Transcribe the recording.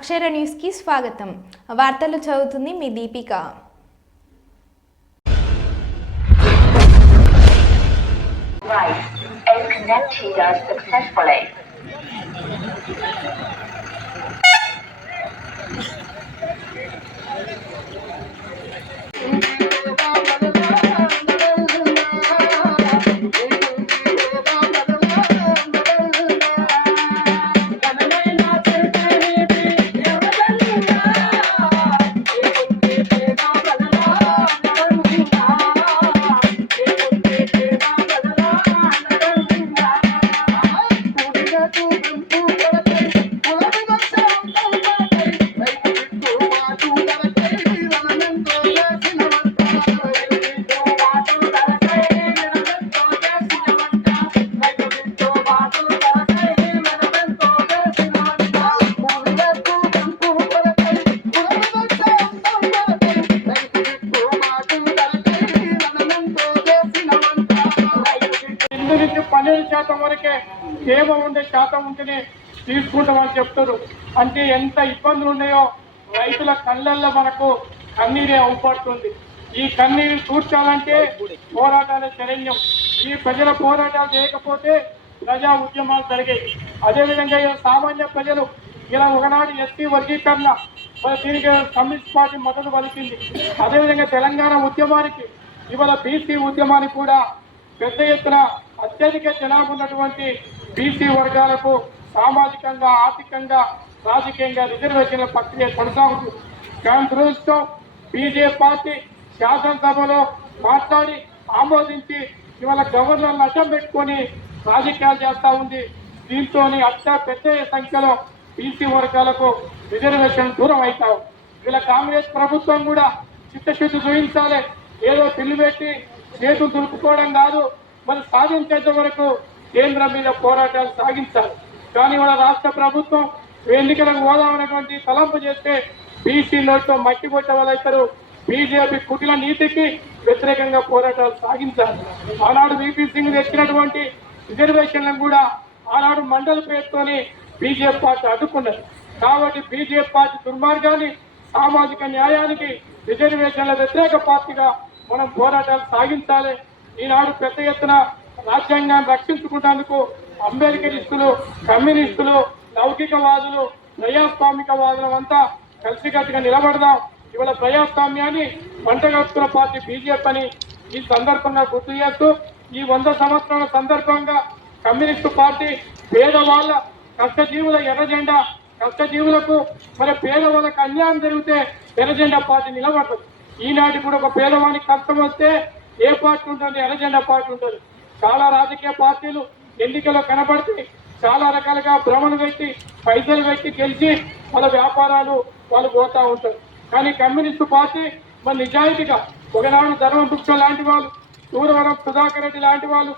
అక్షర న్యూస్కి స్వాగతం వార్తలు చదువుతుంది మీ Deepika Right, and connected us successfully. శాతం వరకే తేమ ఉండే శాతం ఉంటేనే తీసుకుంటామని చెప్తారు. అంటే ఎంత ఇబ్బందులు ఉన్నాయో రైతుల కళ్ళల్లో మనకు కన్నీరే అవుపడుతుంది. ఈ కన్నీరు చూర్చాలంటే పోరాటాలే శరణ్యం. ఈ ప్రజల పోరాటాలు చేయకపోతే ప్రజా ఉద్యమాలు జరిగాయి అదేవిధంగా సామాన్య ప్రజలు ఇలా ఒకనాడు ఎస్టీ వర్గీకరణ దీనికి కమ్యూనిస్ట్ పార్టీ మద్దతు పలికింది. అదేవిధంగా తెలంగాణ ఉద్యమానికి ఇవాళ బీసీ ఉద్యమానికి కూడా పెద్ద ఎత్తున అత్యధిక జనాభా ఉన్నటువంటి బీసీ వర్గాలకు సామాజికంగా ఆర్థికంగా రాజకీయంగా రిజర్వేషన్ల ప్రక్రియ కొనసాగుతుంది కానీ దురదృష్టం బీజేపీ పార్టీ శాసనసభలో మాట్లాడి ఆమోదించి ఇవాళ గవర్నర్లు అడ్డం పెట్టుకొని రాజకీయాలు చేస్తూ ఉంది. దీంతో అత్య పెద్ద సంఖ్యలో బీసీ వర్గాలకు రిజర్వేషన్ దూరం అవుతావు ఇలా కాంగ్రెస్ ప్రభుత్వం కూడా చిత్తశుద్ధి చూపించాలి. ఏదో పిల్లి పెట్టి చేతులు దులుపుకోవడం కాదు. మరి సాధించేంత వరకు కేంద్రం మీద పోరాటాలు సాగించాలి. కానీ మన రాష్ట్ర ప్రభుత్వం ఎన్నికలకు పోదామనేటువంటి తలంపు చేస్తే బీసీ నోట్లో మట్టి కొట్టే వాళ్ళైతారు బీజేపీ కుటిల నీతికి వ్యతిరేకంగా పోరాటాలు సాగించాలి. ఆనాడు వీపీ సింగ్ తెచ్చినటువంటి రిజర్వేషన్లను కూడా ఆనాడు మండల పేరుతోని బీజేపీ పార్టీ అడ్డుకున్నది. కాబట్టి బీజేపీ పార్టీ దుర్మార్గాన్ని సామాజిక న్యాయానికి రిజర్వేషన్ల వ్యతిరేక పార్టీగా మనం పోరాటాలు సాగించాలి. ఈనాడు పెద్ద ఎత్తున రాజ్యాంగాన్ని రక్షించుకుంటేందుకు అంబేద్కరిస్టులు కమ్యూనిస్టులు లౌకికవాదులు ప్రజాస్వామికవాదులం అంతా కలిసికట్టుగా నిలబడదాం. ఇవాళ ప్రజాస్వామ్యాన్ని వంటగట్టుకున్న పార్టీ బీజేపీ అని ఈ సందర్భంగా గుర్తు చేస్తూ ఈ వంద సంవత్సరాల సందర్భంగా కమ్యూనిస్టు పార్టీ పేదవాళ్ళ కష్టజీవుల ఎర్రజెండా కష్టజీవులకు మరి పేదవాళ్ళకు అన్యాయం జరిగితే ఎర్రజెండా పార్టీ నిలబడదు. ఈనాటి కూడా ఒక పేదవానికి కష్టం వస్తే ఏ పార్టీ ఉంటుంది ఎర్రజెండా పార్టీ ఉంటుంది చాలా రాజకీయ పార్టీలు ఎన్నికల్లో కనబడితే చాలా రకాలుగా భ్రమలు పెట్టి పైసలు పెట్టి గెలిచి వాళ్ళ వ్యాపారాలు వాళ్ళు పోతూ ఉంటారు. కానీ కమ్యూనిస్టు పార్టీ మన నిజాయితీగా ఒకనాడు ధర్మపుక్ష లాంటి వాళ్ళు సూర్యవరం సుధాకర్ రెడ్డి లాంటి వాళ్ళు